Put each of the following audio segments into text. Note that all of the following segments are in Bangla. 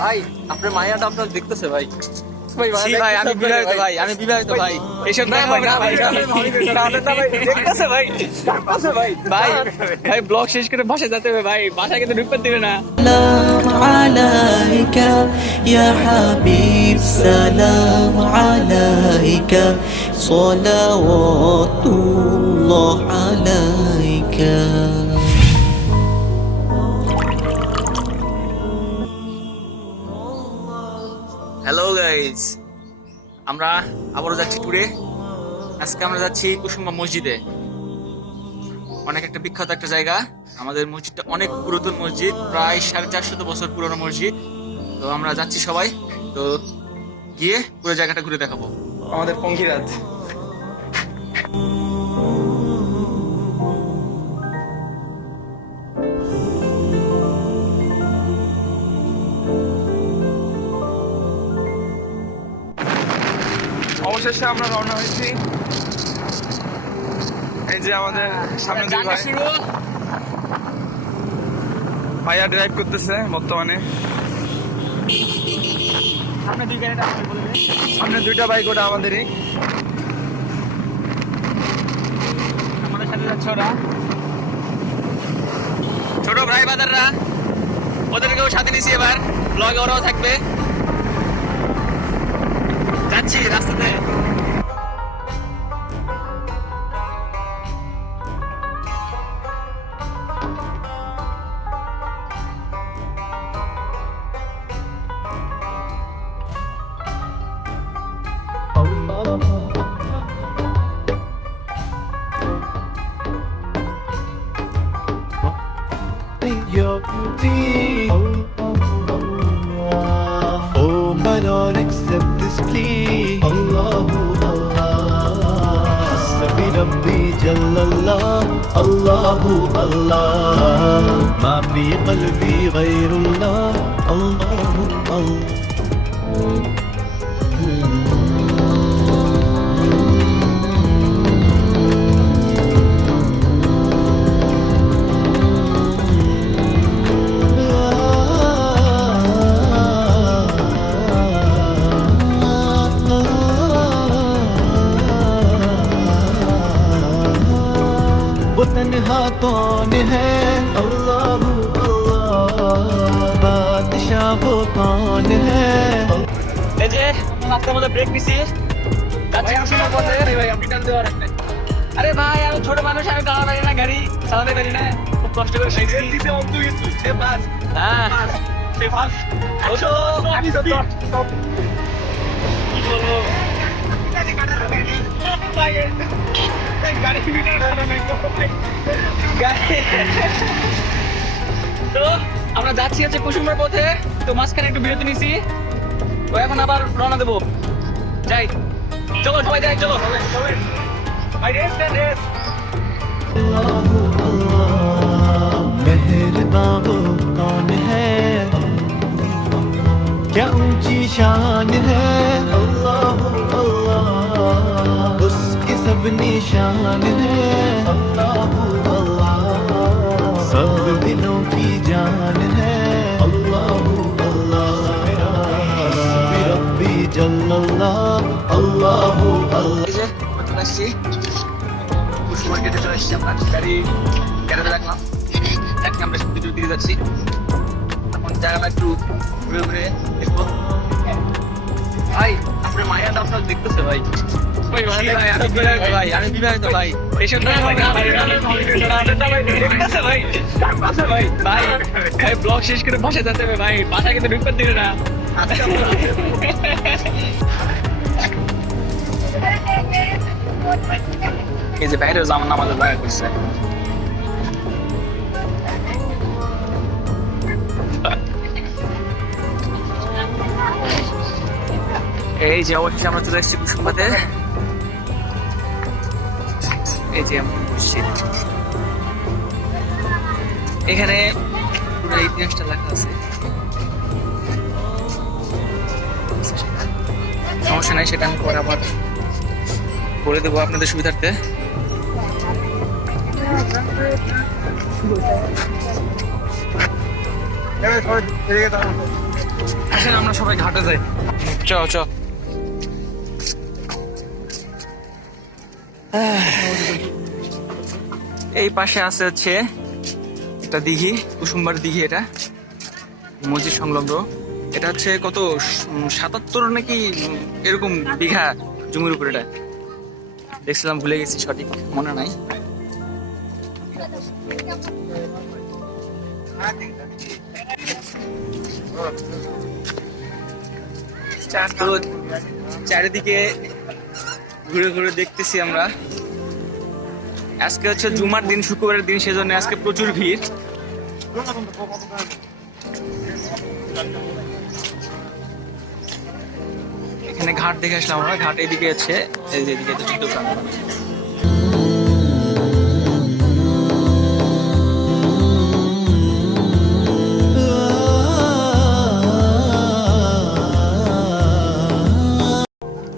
ভাই আপনার মায়াটা আপনার দেখতেছে ভাই। ভাই জি ভাই, আমি বিবাহিত ভাই, আমি বিবাহিত ভাই। এইসব না দেখা ভাই, হবে না ভাই। দেখতেছে ভাই, দেখতেছে ভাই। ভাই ভাই ব্লগ শেষ করে বাসায় যেতে হবে ভাই, বাসায় কিন্তু ঢুকতে দিবে না। سلام عليك يا حبيب سلام عليك صلوات الله عليك হ্যালো গাইজ, আমরা আবারও যাচ্ছি ট্যুরে। আজকে আমরা যাচ্ছি কুসুম্বা মসজিদে। অনেক একটা বিখ্যাত একটা জায়গা। আমাদের মসজিদটা অনেক পুরাতন মসজিদ, প্রায় 450 বছর পুরনো মসজিদ। তো আমরা যাচ্ছি সবাই, তো গিয়ে পুরো জায়গাটা ঘুরে দেখাবো। আমাদের পঙ্কিরাজ অবশেষে আমরা রওনা হয়েছি। এই যে আমাদের সামনে দুই ভাই, ভাইয়া ড্রাইভ করতেছে বর্তমানে। সামনে দুইটা বাইক, ওটা আমাদেরই। আমাদের সাথে যাচ্ছে ওরা, ছোট ভাই বাদাররা, ওদেরকেও সাথে নিছি এবার। ব্লগে ওরাও থাকবে। যাচ্ছি রাস্তাতে। Your beauty, oh my Lord, accept this plea. Allahu Allah, Hasbi Rabbi Jallallah. Allahu Allah, ma fi qalbi ghayrullah. Allahu Allah. वो तन्हा कौन है अल्लाहु अल्लाह बादशाह वो कौन है। এই যে রাস্তার মধ্যে ব্রেক নিছি, যাচ্ছি কুসুম্বা পথে। আরে ভাই, আমি ছোট মানুষ, আমি চালাতে পারি না, গাড়ি চালাতে পারি না, খুব কষ্ট করে শিখছি। হ্যাঁ আমি তো কি বলবো, তো আমরা যাচ্ছি হচ্ছে কুসুম্বার পথে। তো মাঝখানে একটু বিরতি নিছি, তো এখন আবার রওনা দেবো। যাই, চলো সবাই যাই, চলো ভাই, রেস রেস। मेहरबां वो कौन है, क्या ऊंची शान है अल्लाहु अल्लाह, उसकी सब निशान है अल्लाहु अल्लाह, सब दिलों की जान है अल्लाहु अल्लाह, हस्बी रब्बी जल्लल्लाह अल्लाहु अल्लाह। এই যে আমরা চলে আসছি কুসুম্বার গেটে, চলে আসছি। আমরা গাড়ি গ্যারেজে রাখলাম, এখন আমরা সমুদ্রের দিকে যাচ্ছি। এখন জায়গাটা একটু ঘুরে ঘুরে দেখবো। ভাই আপনার মায়াটা আপনার দেখতেছে ভাই। ভাই আমি বিবাহিত ভাই, আমি বিবাহিত ভাই। এইসব দেখা হবে না ভাই, দেখতেছে ভাই, দেখতেছে ভাই। ভাই ভাই ব্লগ শেষ করে বাসায় যেতে হবে ভাই, বাসায় কিন্তু ঢুকতে দিবে না। এই যে বাইরে জামান আমাদের বাইরে করছে। এই যে অবশ্যই আমরা চলে এসেছি কুসুম্বাতে। এই যে মসজিদ, এখানে পুরো ইতিহাসটা লেখা আছে। সমস্যা নাই, সেটা আমি পরে আবার বলে দেবো আপনাদের সুবিধার্থে। আসেন আমরা সবাই ঘাটে যাই। চ চ। এই পাশে আছে হচ্ছে একটা দিঘি, কুসুমবার দিঘি। এটা মসজিদ সংলগ্ন। এটা হচ্ছে কত ৭৭ নাকি এরকম বিঘা জমির উপর। এটা দেখছিলাম, ভুলে গেছি, সঠিক মনে নাই। তো চারিদিকে ঘুরে ঘুরে দেখতেছি আমরা। আজকে হচ্ছে জুমার দিন, শুক্রবারের দিন, সেজন্য আজকে প্রচুর ভিড়। এখানে ঘাট দেখে আসলাম আমরা। ঘাট এদিকে আছে, এদিকে দোকান।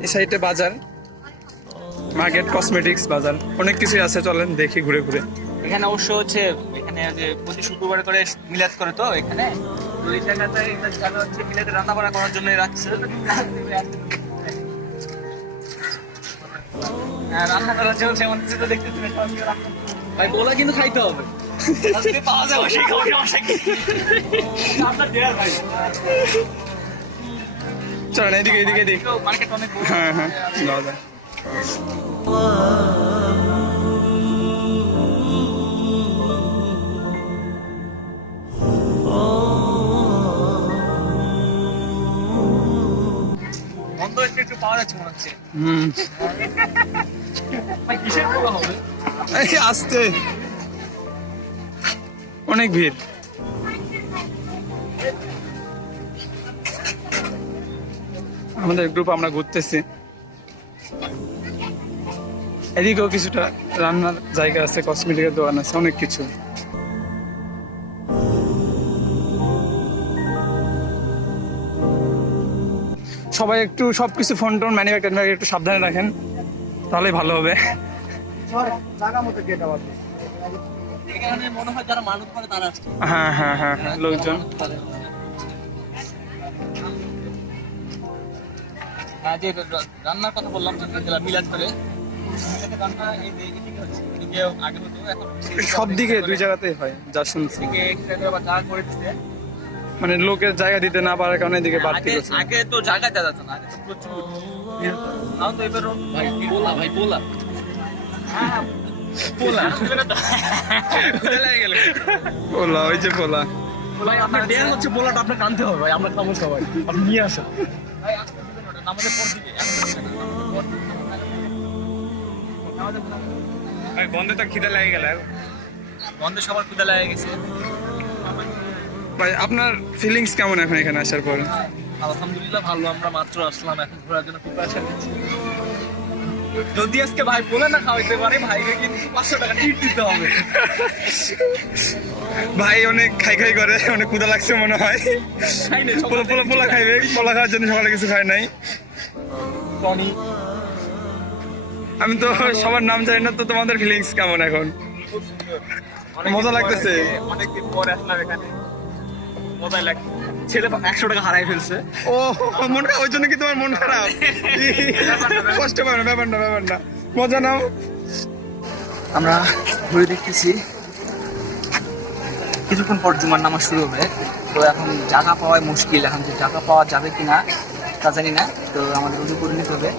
এই সাইডে বাজার, মার্কেট, কসমেটিক্স বাজার, অনেক কিছুই আছে। চলেন দেখি ঘুরে ঘুরে। এখানে অবশ্য হচ্ছে এখানে যে প্রতি শুক্রবার করে মিলাদ করে, তো এখানে ওই জায়গাতে হচ্ছে মিলাদে রান্না বান্না করার জন্য রাখছে। রান্না করার চলছে, এমন কিছু তো দেখতেছি না। ভাই বলা কিন্তু খাইতে হবে, পাওয়া যাবে সেই খাবার সমস্যা কি? চলেন এদিকে এদিকে এদিকে। মার্কেট অনেক বড়। হ্যাঁ হ্যাঁ, যাওয়া যায়। বন্ধ হচ্ছে, একটু পাওয়া যাচ্ছে মনে হচ্ছে। ভাই কিসের প্রোগ্রাম হবে? আসতে অনেক ভিড়। আমাদের গ্রুপ আমরা ঘুরতেছি। এদিকেও কিছুটা রান্নার জায়গা আছে, কসমেটিকের দোকান আছে, অনেক কিছু। সবাই একটু সবকিছু ফোন টোন ম্যানুফ্যাকচার একটু সাবধানে রাখেন, তাহলেই ভালো হবে। হ্যাঁ হ্যাঁ হ্যাঁ হ্যাঁ, লোকজন। যে রান্নার কথা বললাম, মিলাদ করে সব দিকে দুই জায়গাতেই হয় যা শুনছি। মানে লোকের জায়গা দিতে না পারার কারণে এদিকে বাড়তি হচ্ছে। আগে তো জায়গা দেওয়া যেত না, আগে তো প্রচুর। তাও তো এবার ভাই পোলা, ভাই পোলা, হ্যাঁ পোলা লাগে গেল। পোলা, ওই যে পোলা। ভাই আপনার ডেয়ার হচ্ছে পোলাটা আপনাকে আনতে হবে ভাই, আমরা খাবো সবাই, আপনি নিয়ে আসেন ভাই। আমাদের পর দিকে বন্ধে তো খিদে লেগে গেল, বন্ধে সবার খিদে লেগে গেছে। ভাই আপনার ফিলিংস কেমন এখন এখানে আসার পর? আলহামদুলিল্লাহ ভালো। আমরা মাত্র আসলাম, এখন ঘোরার জন্য প্রিপারেশন নিচ্ছি। যদি আজকে ভাই বলে না খাওয়াইতে পারে, ভাইকে কিন্তু 500 টাকা টিট দিতে হবে। ভাই অনেক খাই খাই করে, অনেক ক্ষুধা লাগছে মনে হয়। পোলা খাইবে, পোলা খাওয়ার জন্য সকালে কিছু খাই নাই। টনি, আমি তো সবার নাম জানি না, তো তোমাদের ফিলিংস কেমন এখন? মজা লাগতেছে? অনেকদিন পরে আসলাম এখানে, মজাই লাগছে। ছেলে 100 টাকা হারাই ফেলছে। ও মন খারাপ, ওই জন্য কি তোমার মন খারাপ? কষ্ট পাবে না, ব্যাপার না, মজা নাও। আমরা ঘুরে দেখতেছি, কিছুক্ষণ পর জুমার নামাজ শুরু হবে। তো এখন জায়গা পাওয়াই মুশকিল। এখন যে জায়গা পাওয়া যাবে কিনা তা জানি না, তো আমাদের উজু করে নিতে হবে।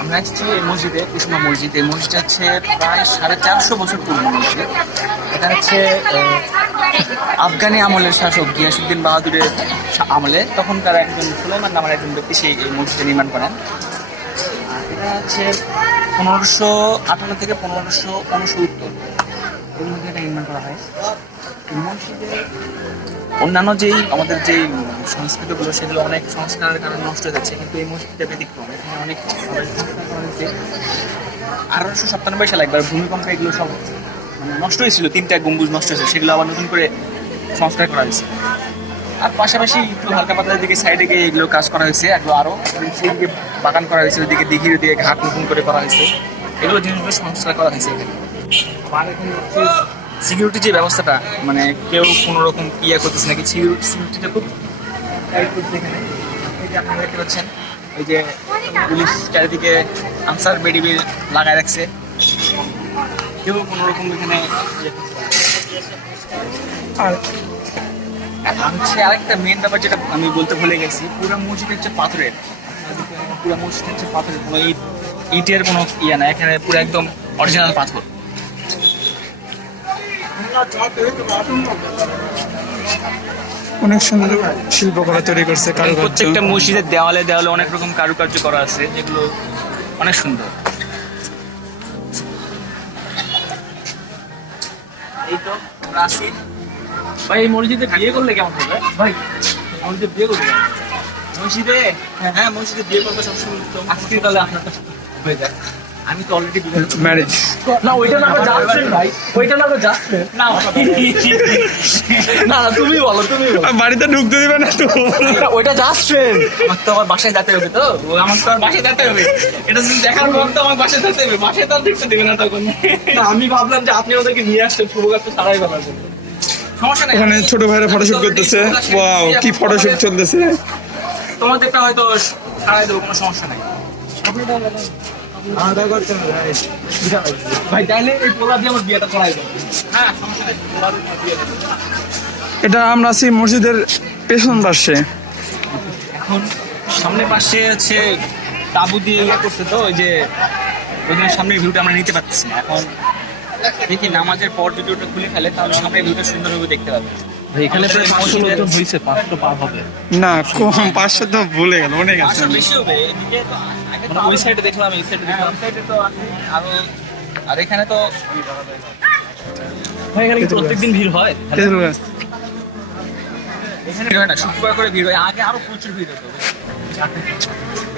আমরা এসেছি এই মসজিদে, কুসুমা মসজিদ। এই মসজিদটা হচ্ছে প্রায় 450 বছর পুরনো মসজিদ। এটা হচ্ছে আফগানি আমলের শাসক গিয়াসউদ্দিন বাহাদুরের আমলে তখনকার একজন সুলাইমান নামের একজন ব্যক্তি সেই এই মসজিদে নির্মাণ করেন। আর এটা হচ্ছে 1558 থেকে 1569 এর মধ্যে এটা নির্মাণ করা হয়। এই মসজিদে অন্যান্য যেই আমাদের যেই সংস্কৃতিগুলো, সেগুলো অনেক সংস্কারের কারণে নষ্ট হয়ে যাচ্ছে, কিন্তু এই মসজিদটা ব্যতিক্রম। এখানে অনেক 1897 সালে একবার ভূমিকম্পে এগুলো সব নষ্ট হয়েছিল, 3টা গম্বুজ নষ্ট হয়েছে, সেগুলো আবার নতুন করে সংস্কার করা হয়েছে। আর পাশাপাশি একটু হালকা পাতলার দিকে সাইডে গিয়ে এগুলো কাজ করা হয়েছে, এগুলো আরও সেই দিকে বাগান করা হয়েছে, ওইদিকে দিঘির দিকে ঘাট নতুন করে করা হয়েছে, এগুলো জিনিসগুলো সংস্কার করা হয়েছে এখানে। আর এখানে হচ্ছে সিকিউরিটি যে ব্যবস্থাটা, মানে কেউ কোনো রকম ইয়ে করতেছে নাকি, সিকিউরিটিটা খুব টাইট করছে এখানে। এই যে আপনারা দেখতে পাচ্ছেন, এই যে পুলিশ চারিদিকে আনসার বেডিবিল লাগায় রাখছে, কেউ কোনো রকম এখানে ইয়ে করছে না। আর হচ্ছে আরেকটা মেন ব্যাপার যেটা আমি বলতে ভুলে গেছি, পুরো মসজিদ হচ্ছে পাথরের। পুরো মসজিদ হচ্ছে পাথরের, কোনো ইটের কোনো ইয়ে না, এখানে পুরো একদম অরিজিনাল পাথর। অনেক সুন্দর শিল্পকলা তৈরি করছে, কারুকার্য। প্রত্যেকটা মসজিদের দেওয়ালে দেওয়ালে অনেক রকম কারুকার্য করা আছে, যেগুলো অনেক সুন্দর। এই তো আমরা আছি। ভাই এই মসজিদে বিয়ে করলে কেমন হবে ভাই? মসজিদে বিয়ে করলে কেমন হবে? মসজিদে, হ্যাঁ মসজিদে বিয়ে করলে সবসময় আজকে তাহলে আপনার কাছে হয়ে যায়। আমি তো অলরেডি ম্যারেজ না, ওইটা না যাচ্ছেন ভাই, ওইটা না যাচ্ছেন না না, তুমি বলো, তুমি বলো। বাড়িতে ঢুকতে দিবে না তো? ওইটা যাচ্ছেন, আমার তো আমার বাসায় যেতে হবে, তো আমার তো আমার বাসায় যেতে হবে, এটা যদি দেখার পর তো আমার বাসায় যেতে হবে, বাসায় তো আর ঢুকতে দেবে না তখন। না আমি ভাবলাম যে আপনি ওদেরকে নিয়ে আসছেন শুভকার্য ছাড়াই বেলার জন্য। সমস্যা নেই, ওখানে ছোট ভাইরা ফটোশুট করতেছে। ওয়াও, কি ফটোশুট চলতেছে! তোমাদেরটা হয়তো ছাড়াই দেবো, কোনো সমস্যা নাই। ভাই তাইলে এই পোলা দিয়ে আমার বিয়েটা করাই দেবো। হ্যাঁ সমস্যা নেই, পোলা দিয়ে আমার বিয়ে দেবো। এটা আমরা আছি মসজিদের পেছন পাশে। এখন সামনের পাশে হচ্ছে তাবু দিয়ে ইয়ে করছে, তো ওই যে ওইখানে সামনের ভিউটা আমরা নিতে পারতেছি না। এখন দেখি নামাজের পর যদি ওটা খুলে ফেলে তাহলে সামনের ভিউটা সুন্দরভাবে দেখতে পাবে। এখানে প্রায় 500 লোক হয়েছে, 500 পার হবে না, কম 500 তো ভুলে গেল, অনেক আছে। আসলে বেশি হবে এদিকে তো। আগে তো ওই সাইডে দেখলাম, এই সাইডে দেখলাম। ওই সাইডে তো আছে আরো, আর এখানে তো ভাই এখানে কি প্রত্যেকদিন ভিড় হয়? খেজুর গাছ। এখানে ভিড় হয় না, শুক্রবার করে ভিড় হয়। আগে আরো প্রচুর ভিড় হতো।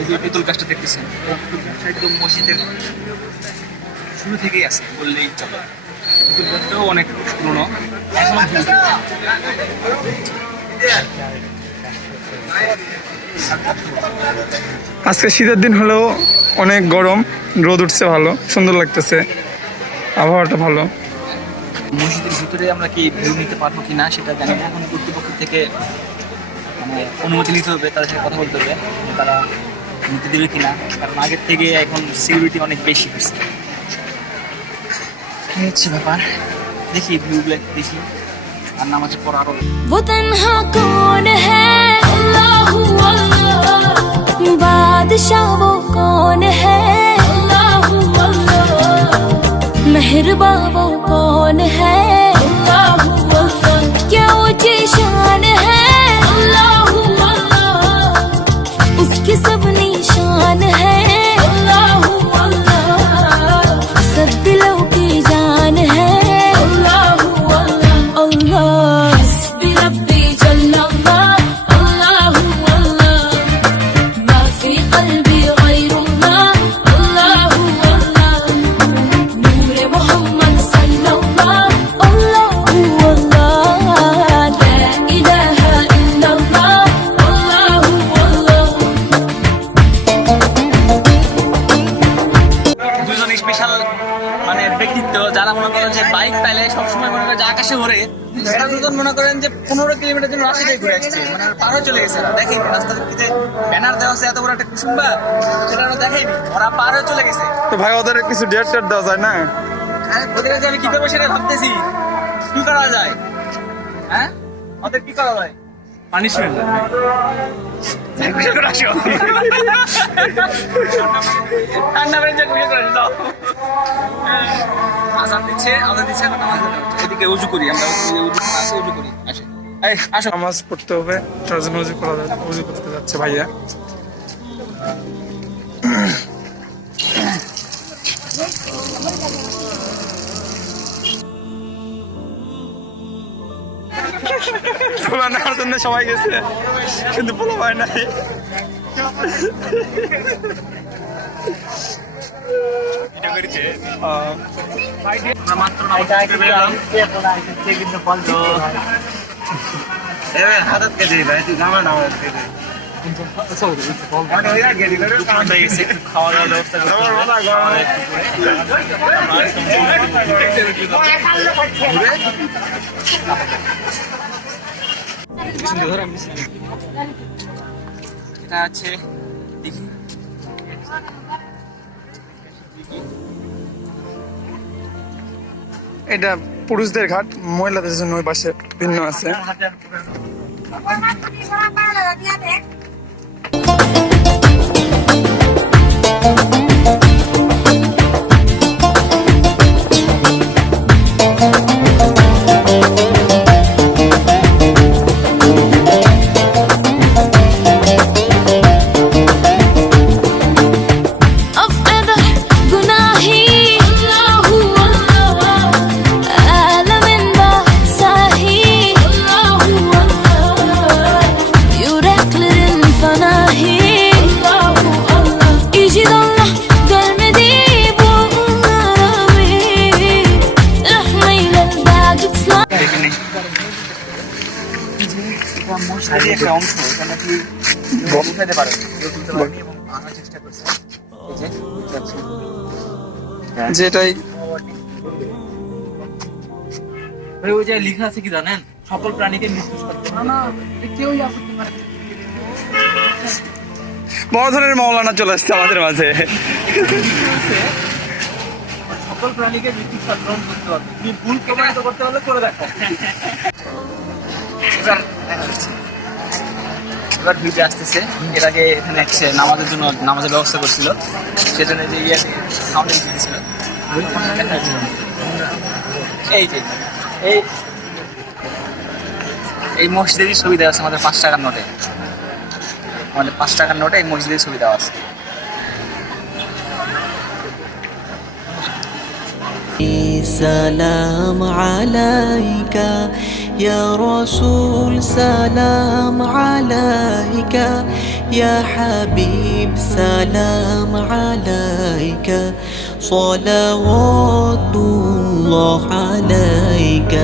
এই যে তেঁতুল গাছটা দেখতেছেন, তেঁতুল গাছটা একদম মসজিদের শুরু থেকেই আছে বললেই চলে। তেঁতুল গাছটাও অনেক পুরোনো, এখনো ভিড়। আজকে শীতের দিন হলেও অনেক গরম, রোদ উঠছে, ভালো সুন্দর লাগতেছে, আবহাওয়াটা ভালো। মসজিদের ভিতরে আমরা কি ভিউ নিতে পারবো কি না সেটা জানি না। এখন কর্তৃপক্ষ থেকে মানে অনুমতি নিতে হবে, তাদের সাথে কথা বলতে হবে যে তারা নিতে দেবে কিনা, কারণ আগের থেকে এখন সিকিউরিটি অনেক বেশি হয়েছে। এই হচ্ছে ব্যাপার, দেখি ভিউগুলো দেখি, আর নামাজের পর আরো। वो तन्हा कौन है अल्लाह अल्लाह बादशाह वो कौन है अल्लाह अल्लाह मेहरबा वो कौन है अल्लाह अल्लाह क्या ऊंची शान है अल्लाह अल्लाह उसकी सब निशान है अल्लाह अल्लाह सब दिलों की जान है अल्लाह अल्लाह हस्बी रब्बी जल्ल अल्लाह अल्लाह अल्लाह मा फी क़ल्बी गैरुल्लाह अल्लाह अल्लाह नूर मोहम्मद सल्लल्लाह अल्लाह अल्लाह ला इलाहा इल्लल्लाह अल्लाह अल्लाह। দুজন স্পেশাল মানে ব্যক্তিত্ব, যারা মনে করেন যে বাইক পাইলে সবসময় মনে করেন যে আকাশে ঘোরে, তারা দুজন মনে করেন যে 15 কিলোমিটার জন্য রাশিয়ায় ঘুরে আসছে, মানে পার হয়ে চলে গেছে। দেখেন রাস্তার দিকে ব্যানার দেওয়া আছে এত বড় একটা কুসুম্বা, সেটা ওরা দেখেনি, ওরা পার হয়ে চলে গেছে। তো ভাই ওদের কিছু ডেট টেট দেওয়া যায় না? হ্যাঁ ওদের কাছে আমি কি করবো সেটা ভাবতেছি, কি করা যায়? হ্যাঁ ওদের কি করা যায়? পানিশমেন্ট ঠান্ডা পানি যা ঘুরে করে দাও। আজান দিচ্ছে, আজান দিচ্ছে, এখন নামাজ পড়তে হচ্ছে। এদিকে উজু করি আমরা, উজু করি। আসে এই আসো। নামাজ পড়তে হবে, তার জন্য উজু করতে যাচ্ছে ভাইয়া। পোলা নেওয়ার জন্য সবাই গেছে, কিন্তু পোলা পায় নাই। আমরা মাত্র নামাজ পড়তে বেরোলাম। কিন্তু বলতো এবার হাতত কে দিই ভাই, তুই জামা নাও খাওয়া দাওয়ার ব্যবস্থা করতে হবে। আমাদের একটু করে। এটা আছে দিঘি। এটা পুরুষদের ঘাট, মহিলাদের জন্য ওই পাশে ভিন্ন আছে। أفقد جناحي الله الله أعلم بساهي الله الله yüreklerin fanahi Allah Allah İcid Allah görmedi bunları rahmeyle dağıtlar এখানে এটা মশারি একটা অংশ, এটা নাকি উঠাতে পারে, কেউ তুলতে পারেনি এবং ভাঙার চেষ্টা করছে। এই যে বুঝতে পারছেন? যেটাই ওই যে লেখা আছে কি জানেন, সকল প্রাণীকে মৃত্যু সত্য। না কেউই করতে পারে না। বড় ধরনের মাওলানা চলে আসছে আমাদের মাঝে। সকল প্রাণীকে মৃত্যু সাধারণ করতে হবে। তুমি ভুল প্রমাণিত করতে হলে করে দেখো। এবার ভিউতে আসতেছে। এর আগে এখানে এসে নামাজের জন্য নামাজের ব্যবস্থা করছিল, সেজন্য যে সাউন্ডিং দিয়েছিল। এই যে এই মসজিদেরই সুবিধা আছে আমাদের 5 টাকার নোটে। আমাদের 5 টাকার নোটে এই মসজিদের সুবিধা আছে। سلام عليك يا رسول سلام عليك يا حبيب سلام عليك صلوات الله عليك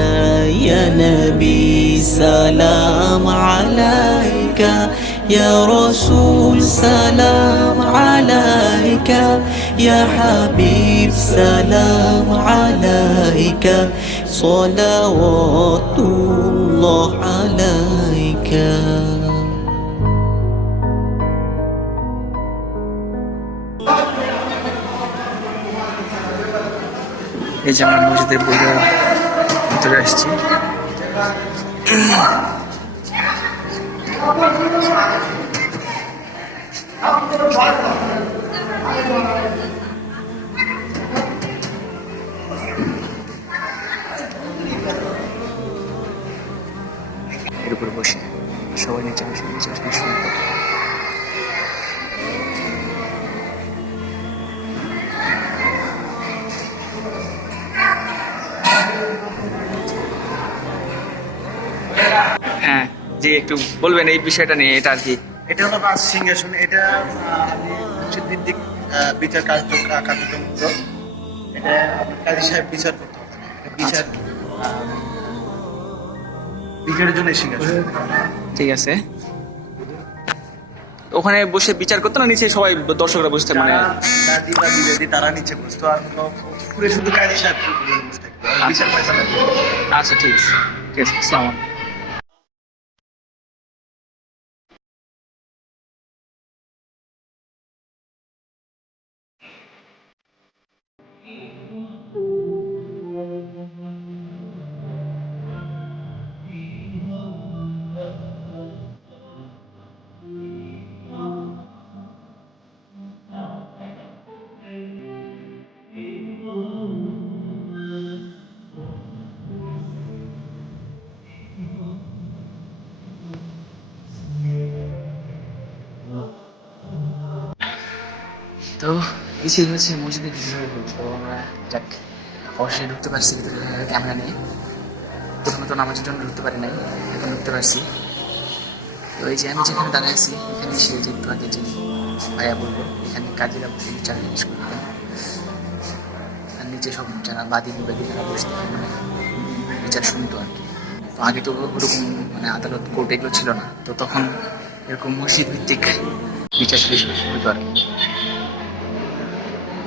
يا نبي سلام عليك يا رسول سلام عليك يا حبيب سلام عليك صلوات الله عليك এই যে আমরা মসজিদের বইয়ের ভিতরে আসছি। এর উপরে বসে সবাই নিচে বসে নিচে আসলে শুনতে। হ্যাঁ জি, একটু বলবেন এই বিষয়টা নিয়ে। এটা আর কি এটা হলো রাজ সিংহাসন। এটা আমি ভিত্তিক বিচার কার্যক্রম হতো। এটা কাজী সাহেব বিচার করতে হবে। এটা বিচার বিচারের জন্য এই সিংহাসন। ঠিক আছে। ওখানে বসে বিচার করতো না, নিচে সবাই দর্শকরা বসতে, মানে দাদি বা বিরোধী তারা নিচে বসতো, আর হলো পুরে শুধু কাজী সাহেব বসে থাকতো। বিচার ফয়সালা করতো। আচ্ছা ঠিক আছে, ঠিক আছে। আসসালামু আলাইকুম। তো এই ছিল হচ্ছে মসজিদের ভিতরে। তো আমরা যাক অবশ্যই ঢুকতে পারছি ভিতরে ক্যামেরা নিয়ে। প্রথমে তো নামাজের জন্য ঢুকতে পারি নাই, এখন ঢুকতে পারছি। তো এই যে আমি যেখানে দাঁড়িয়ে আছি, এখানে সে যে একটু আগে যে ভাইয়া বলবো, এখানে কাজীরা বিচার জিনিস করতেন, আর নিচে সব যারা বাদী বিবাদী তারা বসতে মানে বিচার শুনতো আর কি। তো আগে তো ওরকম মানে আদালত কোর্ট এগুলো ছিল না। তো তখন এরকম মসজিদ ভিত্তিক বিচার পরিবার।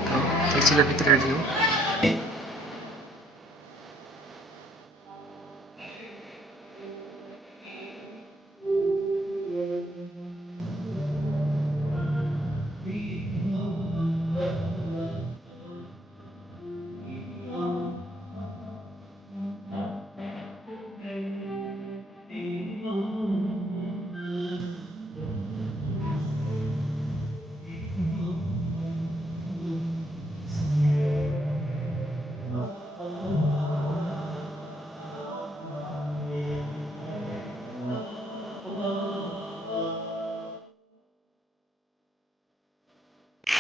তো এই ছিল ভিতরের ভিউ।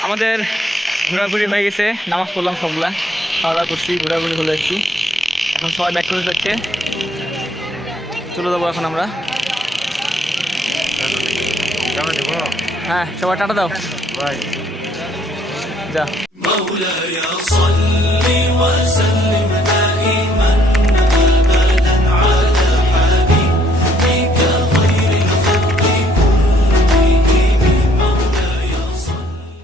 আমাদের ঘোরাঘুরি হয়ে গেছে, নামাজ পড়লাম সবগুলা, খাওয়া দাওয়া করছি, ঘোরাঘুরি হলে একটু, এখন সবাই ব্যাক করে যাচ্ছে, চলে যাবো এখন আমরা। হ্যাঁ সবাই টাটা দাও, যা।